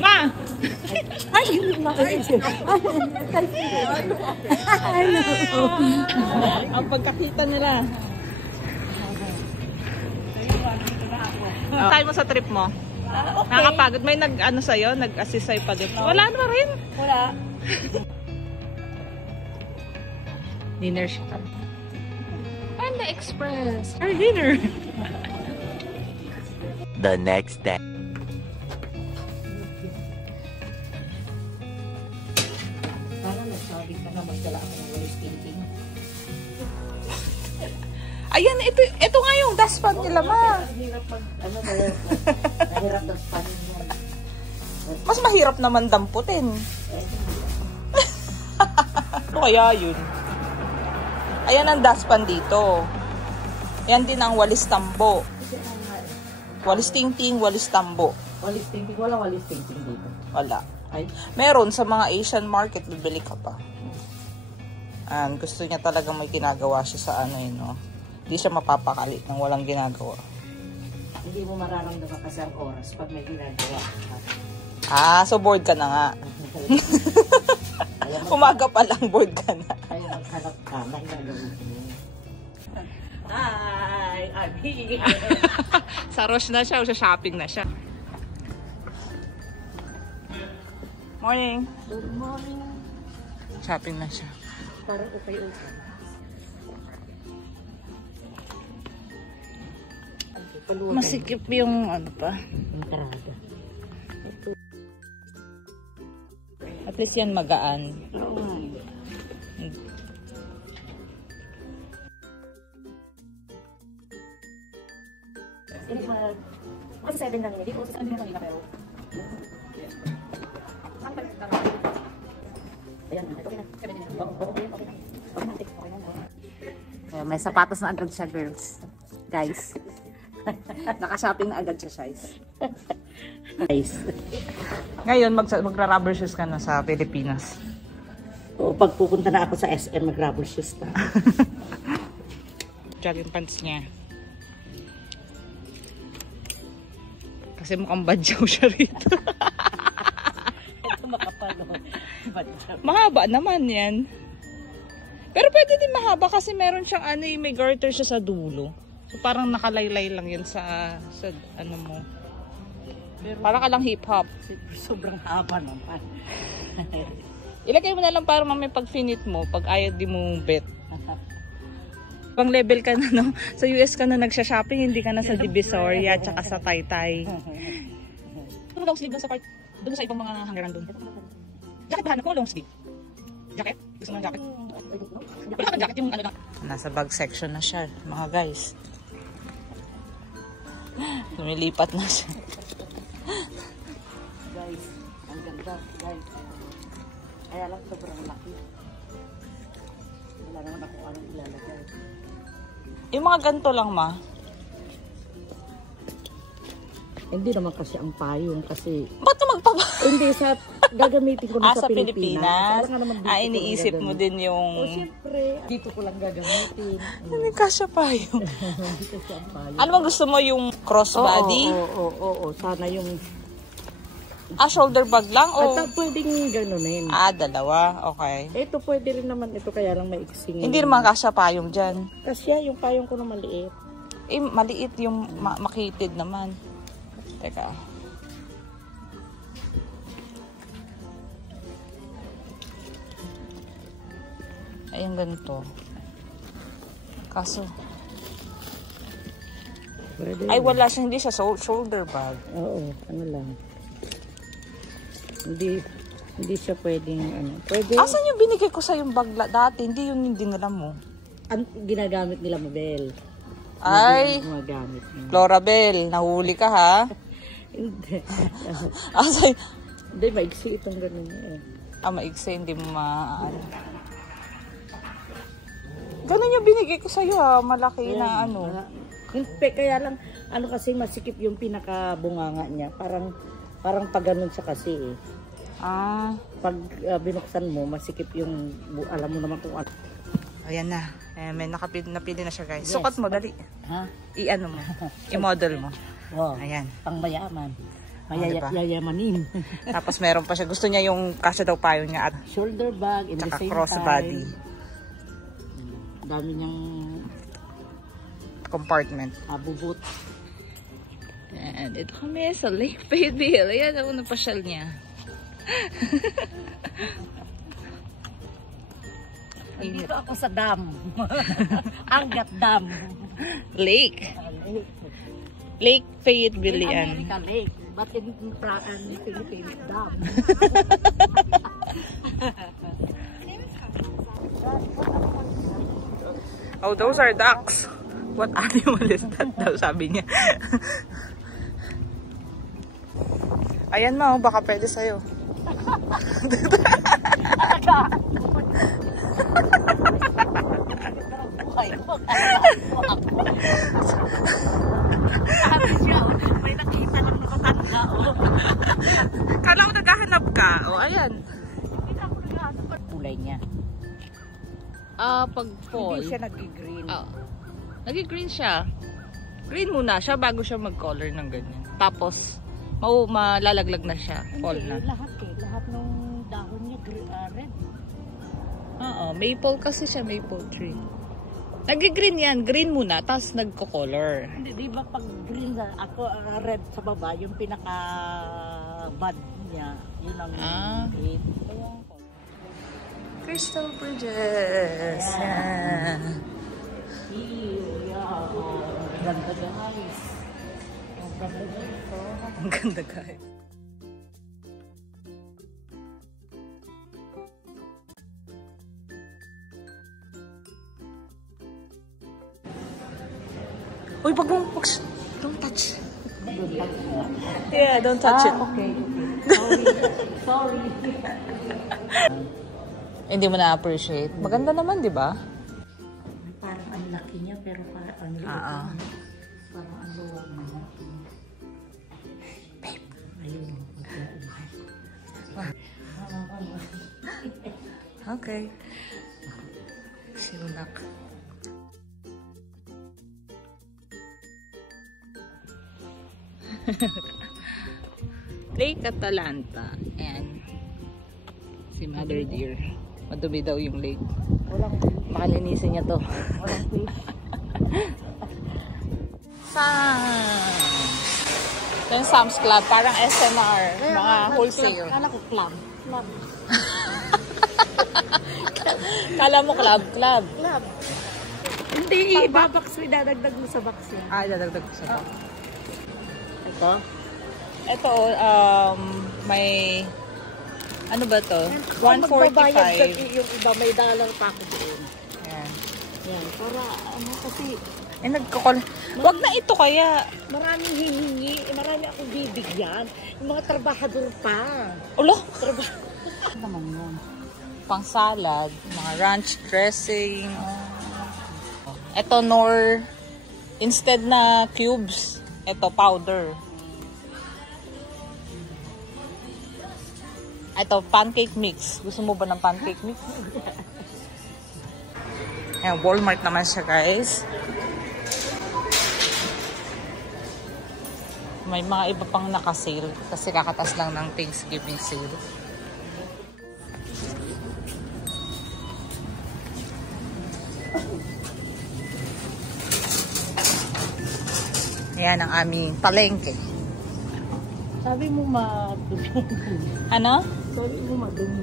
Ma! Ay, hindi makaisip. Ang pagkakita nila. Tayo mo sa trip mo? Okay. Nakakapagod. May nag-ano sa'yo? Nag-assist sa'yo pa din? Wala naman rin. Wala. Dinner siya. Panda Express. Our dinner. The next day. Para nagsabi ka na magdala ako ng walis thinking. Ayan, ito nga yung dustpan nila, ma. Ang hirap pag, ano ba yun? Nahirap ng panin yan. Mas mahirap naman damputin. Ano kaya yun? Ayan ang dustpan dito. Ayan din ang walis tambo. Walis tingting, walis tambo. Walis thinking, walang walis thinking dito. Wala. Ay, Meron sa mga Asian market, bibili ka pa. And gusto niya talagang may ginagawa siya sa ano yun, no? Hindi siya mapapakali nang walang ginagawa. hindi mo mararamdaman kasi ang oras pag may ginagawa. Ah, so bored ka na nga. Umaga pa lang, bored ka na. Kaya maghanap ka, may gagawin mo. Hi, I'm here. Sa rush na siya o sa shopping na siya. Morning. Good morning. Shopping na siya. Parang okay. Masikip yung ano pa. Entrada. At least yan magaan. Oo. Kasi 7 lang yun. Hindi ko kasi sabi naman pero... Ayan, okay na. 7 na. Okay na. May sapatos na agad siya, girls. Guys. Naka-shopping na agad siya, guys. Guys. Ngayon, magra-rubber shoes ka na sa Pilipinas. O, pag pupunta na ako sa SM, mag-rubber shoes na. Jogging pants niya. Kasi mukhang badyaw siya rito. Ito makapalo. Mahaba naman yan. Pero pwede din mahaba kasi meron siyang ano, may garter siya sa dulo. So parang nakalaylay lang yan sa ano mo. Pero, parang ka lang hip-hop. Sobrang haba naman. Ilagay mo na lang para mamay pag finit mo, pag ayaw di mo bet. Pang level ka na, no? Sa US ka na nagsha-shopping, hindi ka na sa Divisoria tsaka sa Taytay. Pero long sleeve lang sa part, doon sa ibang mga hangaran doon. Jacket ba? Hanap ko long sleeve. Jacket? Gusto mo ng jacket? Wala kang jacket yung ano lang. Nasa bag section na siya, mga guys. Lumilipat na siya. Guys, ang ganda, guys. Kaya lang sobrang laki. Wala naman ako anong ilalagay. Yung mga ganito lang, ma. Hindi naman kasi ang payong kasi... Ba't ka magpapa? Hindi, sa gagamitin ko na sa Pilipinas. Kaya naman dito Iniisip mo din yung... O, siyempre, dito ko lang gagamitin. Hindi kasya pa yung... Hindi kasi ang payong. Ano bang gusto mo, yung crossbody? Oo. Sana yung... Shoulder bag lang? O... At pwedeng ganunin. Dalawa. Okay. Ito pwede rin naman ito, kaya lang may iksing. Hindi naman kasya payong dyan. Kasi yung payong ko na maliit. Maliit yung makitid naman. Teka. Ayan, ganito. Kaso... Pwede Ay, wala siya. Hindi siya shoulder bag. Oo, ano lang. Hindi siya pwedeng ano. Pwede. Asan yung binigay ko sa yung bag dati? Hindi yun yung dinala mo. Ginagamit nila Mabel. Ay, Gumagamit nila. Florabel, nahuli ka ha? Hindi. Asan? Hindi, maigsi itong ganun eh. Maigsi, hindi mo maaan. Ganun yung binigay ko sa'yo ha, malaki na ano. Hindi, kaya lang, ano kasi masikip yung pinakabunganga niya. Parang pag ganun siya kasi eh. Pag binuksan mo, masikip yung, alam mo naman kung ano. Ayan na. May napili na siya guys. Yes. Sukat mo, dali. Ha? I-ano mo. I-model mo. Oh, Ayan. pang mayaman. Diba? Yayamanin. Tapos meron pa siya. Gusto niya yung kasya daw payo niya at Shoulder bag in the tsaka same crossbody time. Dami niyang compartment. abubot. And ito kami sa Lake Fayetteville. Ayan, ako napasyal niya. Dito ako sa dam. Angat dam. Lake. Lake Fayetteville yan. America Lake. But in Philippines, dam. Oh, those are ducks. What animal is that daw, sabi niya. Ayan ma, baka pwede sa'yo. Sabi siya, may nakita lang na matanda. Kala ko naghahanap ka. Oh, ayan. Kulay niya. Pag fall. Hindi siya nag-green. Nag-green siya. Green muna siya bago siya mag-color ng ganyan. Tapos, malalaglag na siya. Fall na. Lahat lahat ng dahon niya red. Oo, maple kasi siya, maple tree. Nag-green yan. Green muna, tapos nagko-color. Hindi, di ba pag green na, ako red sa baba, yung pinaka-bud niya, yun ang green. Crystal Bridges. Yeah. Ang ganda guys. Ang ganda dito. Ang ganda guys. Uy, don't touch. Yeah, don't touch it. Okay. Sorry. Hindi mo na-appreciate. Maganda naman, di ba? Parang ang laki niya, pero parang ang liit. Parang ang luwag niya. Babe. Ayun. Okay. Silunak. Lake Atalanta. And si Mother Deer. Madumi daw yung lake. Walang Makalinisin niya to. Walang fish. Ito yung Sam's Club. Parang SMR. Mga wholesale. Kala ko club. Club. Kala mo club? Club. Club. Hindi, ibabox mo, dadagdag mo sa box yan. Dadagdag ko sa box. Ito? Ito, may, ano ba to? Magbabayad ka, 145. yung iba, may dollar pa ako doon. Ayan. Yan, para ano kasi, Nagkakol. Wag na ito kaya. maraming hihingi, marami akong bibigyan. Yung mga trabahador pa. Ulo. Ano naman yun? Pang salad, mga ranch dressing. Ito nor, instead na cubes, ito powder. Ito, pancake mix. Gusto mo ba ng pancake mix? Ayan, Walmart naman siya, guys. May mga iba pang naka-sale kasi kakatas lang ng Thanksgiving sale. Ayan ang aming palengke. Sabi mo madumi. Ano? Sabi mo madumi.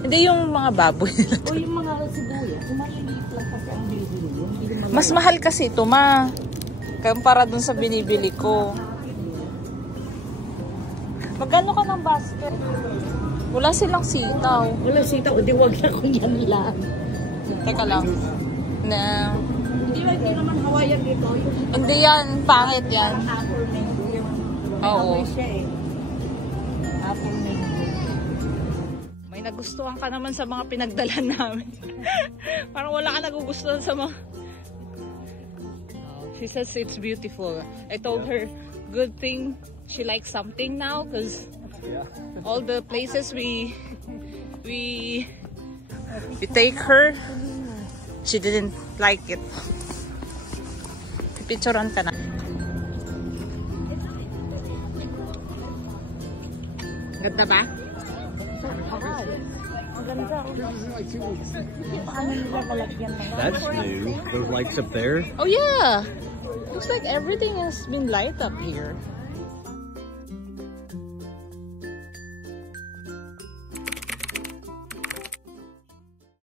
Hindi yung mga baboy nila. O yung mga sibuyas, maliliit lang kasi ang bibili yun. Mas mahal kasi ito, ma. Kumpara dun sa binibili ko. Magkano ka ng basket? Wala silang sitaw. Wala sitaw, hindi wag na kung yan lang. Teka lang. Na, Hindi naman Hawaiian dito. hindi yan. Pangit yan. Apple mango yung Oo. amoy siya eh. Apple mango. May nagustuhan ka naman sa mga pinagdalan namin. Parang wala ka nagugustuhan sa mga... She says it's beautiful. I told her, good thing she likes something now because all the places we take her, she didn't like it. Picturean ka na. Ganda ba? Ang ganda. Paano nila lalagyan ng That's new. Those lights up there. Oh yeah! Looks like everything has been light up here.